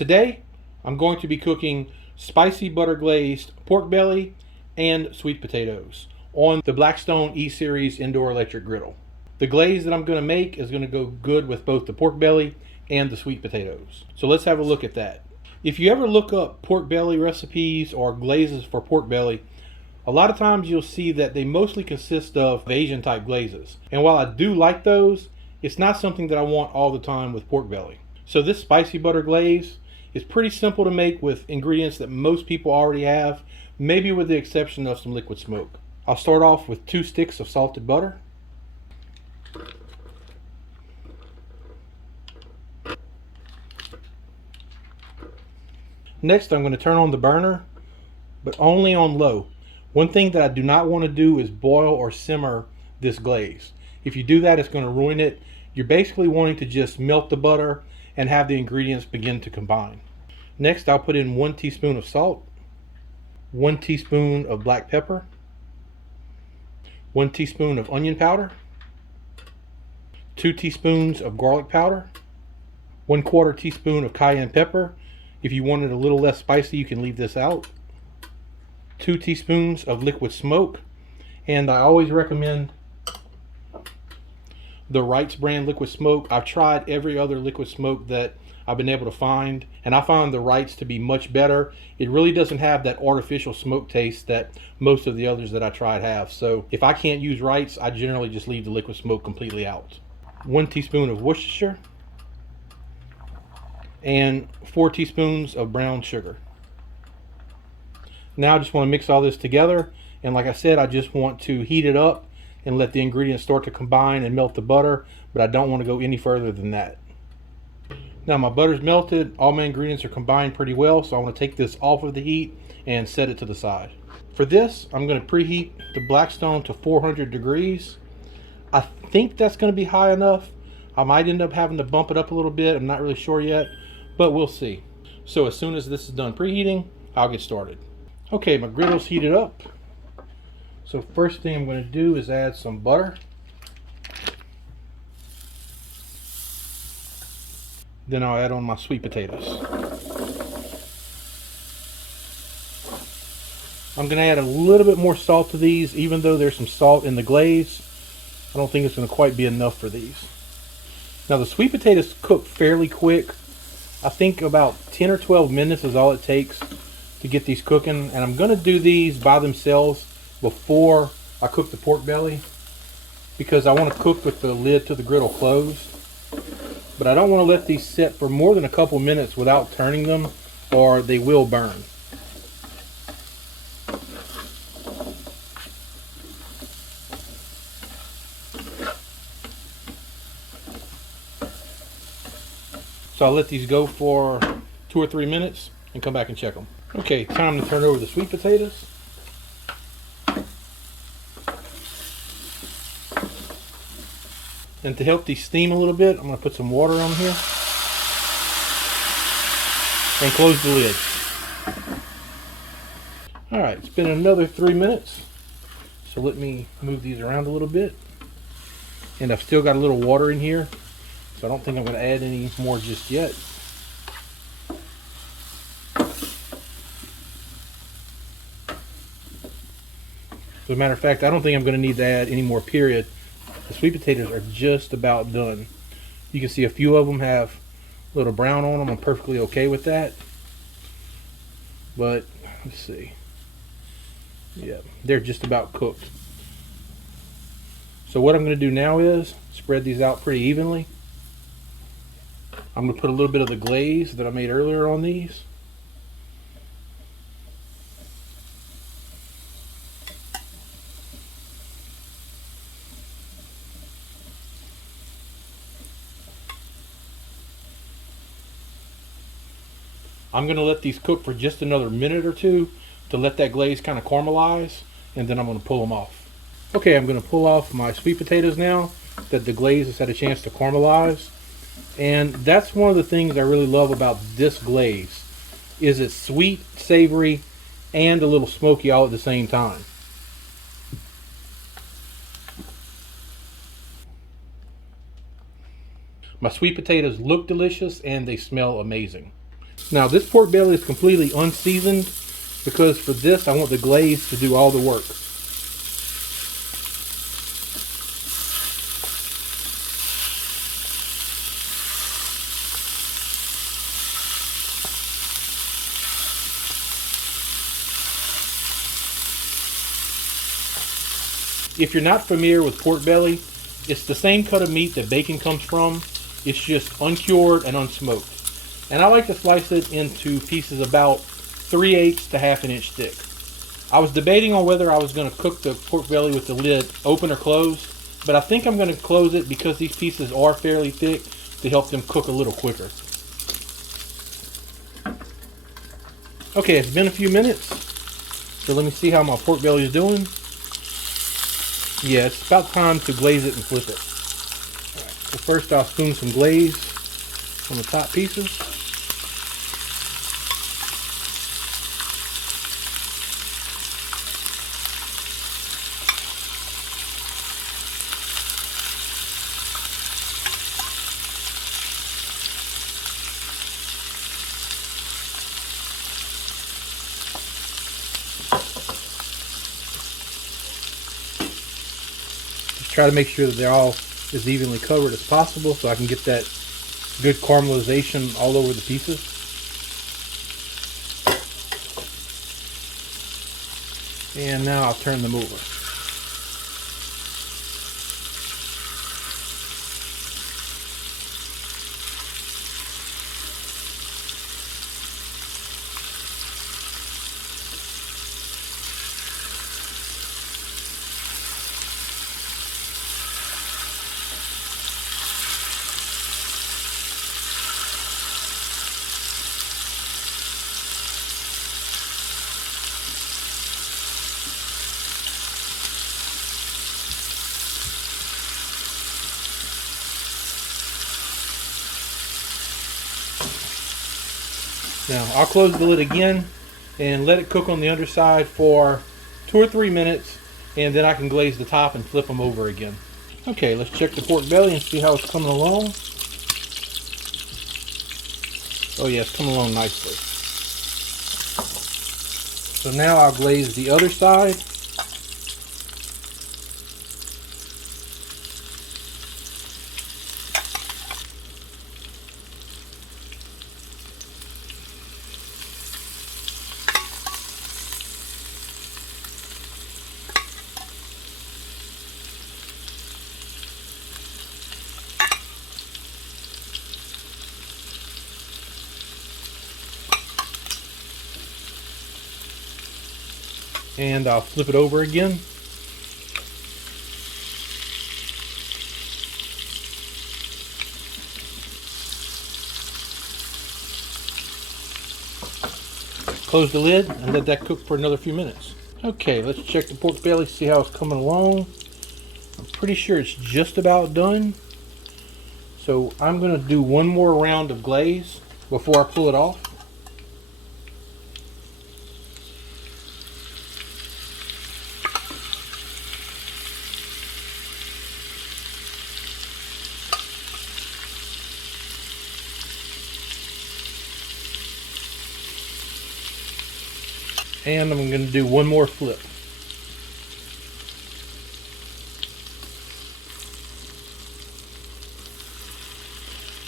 Today, I'm going to be cooking spicy butter glazed pork belly and sweet potatoes on the Blackstone E-Series indoor electric griddle. The glaze that I'm going to make is going to go good with both the pork belly and the sweet potatoes. So let's have a look at that. If you ever look up pork belly recipes or glazes for pork belly, a lot of times you'll see that they mostly consist of Asian type glazes. And while I do like those, it's not something that I want all the time with pork belly. So this spicy butter glaze is pretty simple to make with ingredients that most people already have, maybe with the exception of some liquid smoke. I'll start off with 2 sticks of salted butter. Next, I'm going to turn on the burner, but only on low. One thing that I do not want to do is boil or simmer this glaze. If you do that, it's going to ruin it. You're basically wanting to just melt the butter and have the ingredients begin to combine. Next, I'll put in 1 teaspoon of salt, 1 teaspoon of black pepper, 1 teaspoon of onion powder, 2 teaspoons of garlic powder, 1/4 teaspoon of cayenne pepper. If you want it a little less spicy, you can leave this out. 2 teaspoons of liquid smoke, and I always recommend the Wright's brand liquid smoke. I've tried every other liquid smoke that I've been able to find, and I found the Wright's to be much better. It really doesn't have that artificial smoke taste that most of the others that I tried have. So if I can't use Wright's, I generally just leave the liquid smoke completely out. 1 teaspoon of Worcestershire and 4 teaspoons of brown sugar. Now I just want to mix all this together, and like I said, I just want to heat it up and let the ingredients start to combine and melt the butter, but I don't want to go any further than that. Now my butter's melted, all my ingredients are combined pretty well, so I want to take this off of the heat and set it to the side. For this, I'm going to preheat the Blackstone to 400 degrees. I think that's going to be high enough. I might end up having to bump it up a little bit, I'm not really sure yet, but we'll see. So as soon as this is done preheating, I'll get started. Okay, my griddle's heated up. So first thing I'm going to do is add some butter. Then I'll add on my sweet potatoes. I'm going to add a little bit more salt to these, even though there's some salt in the glaze. I don't think it's going to quite be enough for these. Now the sweet potatoes cook fairly quick. I think about 10 or 12 minutes is all it takes to get these cooking, and I'm going to do these by themselves before I cook the pork belly because I want to cook with the lid to the griddle closed. But I don't want to let these sit for more than a couple minutes without turning them, or they will burn. So I'll let these go for 2 or 3 minutes and come back and check them. Okay, time to turn over the sweet potatoes. And to help these steam a little bit, I'm going to put some water on here and close the lid. Alright, it's been another 3 minutes, so let me move these around a little bit. And I've still got a little water in here, so I don't think I'm going to add any more just yet. As a matter of fact, I don't think I'm going to need to add any more, period. The sweet potatoes are just about done. You can see a few of them have a little brown on them. I'm perfectly okay with that. But, let's see. Yeah, they're just about cooked. So what I'm going to do now is spread these out pretty evenly. I'm going to put a little bit of the glaze that I made earlier on these. I'm going to let these cook for just another minute or two to let that glaze kind of caramelize, and then I'm going to pull them off. Okay, I'm going to pull off my sweet potatoes now that the glaze has had a chance to caramelize. And that's one of the things I really love about this glaze, is it's sweet, savory, and a little smoky all at the same time. My sweet potatoes look delicious and they smell amazing. Now this pork belly is completely unseasoned because for this I want the glaze to do all the work. If you're not familiar with pork belly, it's the same cut of meat that bacon comes from. It's just uncured and unsmoked. And I like to slice it into pieces about 3/8 to half an inch thick. I was debating on whether I was going to cook the pork belly with the lid open or closed, but I think I'm going to close it because these pieces are fairly thick to help them cook a little quicker. Okay, it's been a few minutes, so let me see how my pork belly is doing. Yeah, it's about time to glaze it and flip it. Alright, so first I'll spoon some glaze on the top pieces. Try to make sure that they're all as evenly covered as possible so I can get that good caramelization all over the pieces. And now I'll turn them over. Now I'll close the lid again and let it cook on the underside for 2 or 3 minutes, and then I can glaze the top and flip them over again. Okay, let's check the pork belly and see how it's coming along. Oh yeah, it's coming along nicely. So now I'll glaze the other side. And I'll flip it over again. Close the lid and let that cook for another few minutes. Okay, let's check the pork belly, see how it's coming along. I'm pretty sure it's just about done. So I'm going to do one more round of glaze before I pull it off. And I'm going to do one more flip.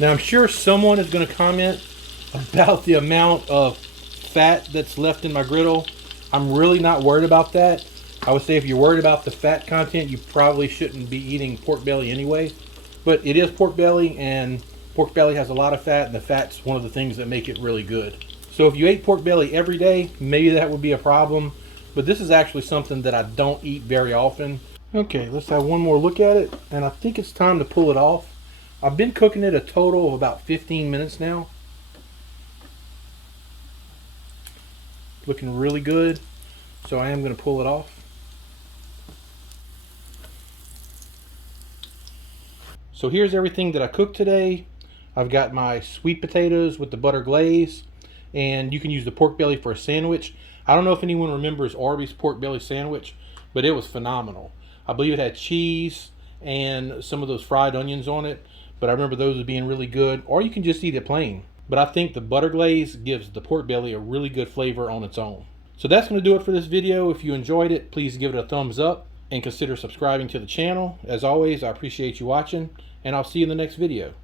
Now I'm sure someone is going to comment about the amount of fat that's left in my griddle. I'm really not worried about that. I would say if you're worried about the fat content, you probably shouldn't be eating pork belly anyway. But it is pork belly, and pork belly has a lot of fat, and the fat's one of the things that make it really good. So if you ate pork belly every day, maybe that would be a problem. But this is actually something that I don't eat very often. Okay, let's have one more look at it, and I think it's time to pull it off. I've been cooking it a total of about 15 minutes now. Looking really good, so I am going to pull it off. So here's everything that I cooked today. I've got my sweet potatoes with the butter glaze, and you can use the pork belly for a sandwich. I don't know if anyone remembers Arby's pork belly sandwich, but it was phenomenal. I believe it had cheese and some of those fried onions on it, but I remember those as being really good. Or you can just eat it plain. but I think the butter glaze gives the pork belly a really good flavor on its own. So that's going to do it for this video. If you enjoyed it, please give it a thumbs up and consider subscribing to the channel. As always, I appreciate you watching, and I'll see you in the next video.